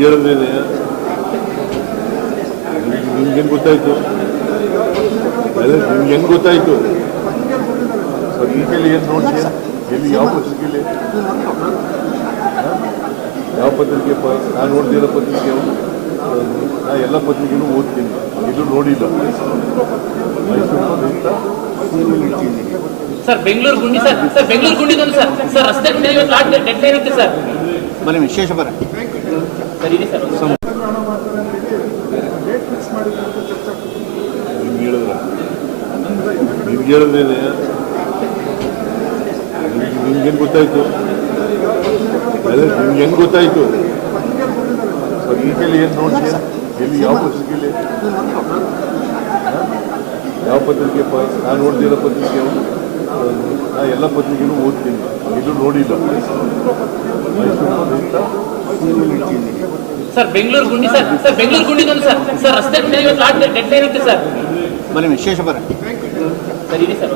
ನಿಮ್ಗೆ ಹೇಳಿದ್ರೇನೆ ನಿಮ್ಗೆ ಹೆಂಗೆ ಗೊತ್ತಾಯ್ತು? ನಿಮ್ಗೆ ಹೆಂಗೆ ಗೊತ್ತಾಯ್ತು? ಪತ್ರಿಕೆಯಲ್ಲಿ ಏನು ನೋಡಿ ಎಲ್ಲಿ ಯಾವ ಪತ್ರಿಕೆಯಲ್ಲಿ ಯಾವ ಪತ್ರಿಕೆ ನಾನು ನೋಡ್ದಿರೋ ಪತ್ರಿಕೆ ನಾ ಎಲ್ಲ ಪತ್ರಿಕೆನೂ ಓದ್ತೀನಿ, ಇದು ನೋಡಿಲ್ಲ. ಸರ್ ಬೆಂಗಳೂರು ಗುಂಡಿ ಸರ್ ಬೆಂಗಳೂರು ಗುಂಡಿದೊಂದು ಸರ್ ರಸ್ತೆ ಗುಂಡಿ ಇವತ್ತು ಲಾಟ್ ಡೆಡ್ ಇರುತ್ತೆ ಸರ್. ಬನ್ನಿ ವಿಶೇಷ ಬರ ಸರ್ ಇದೆ ಸರ್. ನಿಮ್ಗೆ ಹೇಳಿದ್ರ ನಿಮ್ಗೆ ಹೇಳಿದ್ರೇನೆ ನಿಮ್ಗೆ ಹೆಂಗೆ ಗೊತ್ತಾಯ್ತು? ನಿಮ್ಗೆ ಹೆಂಗೆ ಗೊತ್ತಾಯ್ತು? ಪತ್ರಿಕೆಯಲ್ಲಿ ಏನು ನೋಡಿ ಎಲ್ಲಿ ಯಾವ ಪತ್ರಿಕೆಯಲ್ಲಿ ಯಾವ ಪತ್ರಿಕೆ ನಾನು ನೋಡ್ದಿರೋ ಪತ್ರಿಕೆ ನಾ ಎಲ್ಲ ಪತ್ರಿಕೆನೂ ಓದ್ತೀನಿ, ಇದು ನೋಡಿಲ್ಲ. ಸರ್ ಬೆಂಗಳೂರು ಗುಂಡಿ ಸರ್ ಬೆಂಗಳೂರು ಗುಂಡಿದೊಂದು ಸರ್ ರಸ್ತೆ ಗುಂಡಿ ಇವತ್ತು ಲಾಟ್ ಡೆಡ್ ಇರುತ್ತೆ ಸರ್. ಬನ್ನಿ ವಿಶೇಷ ಬರ ಸರ್ ಇದೆ ಸರ್.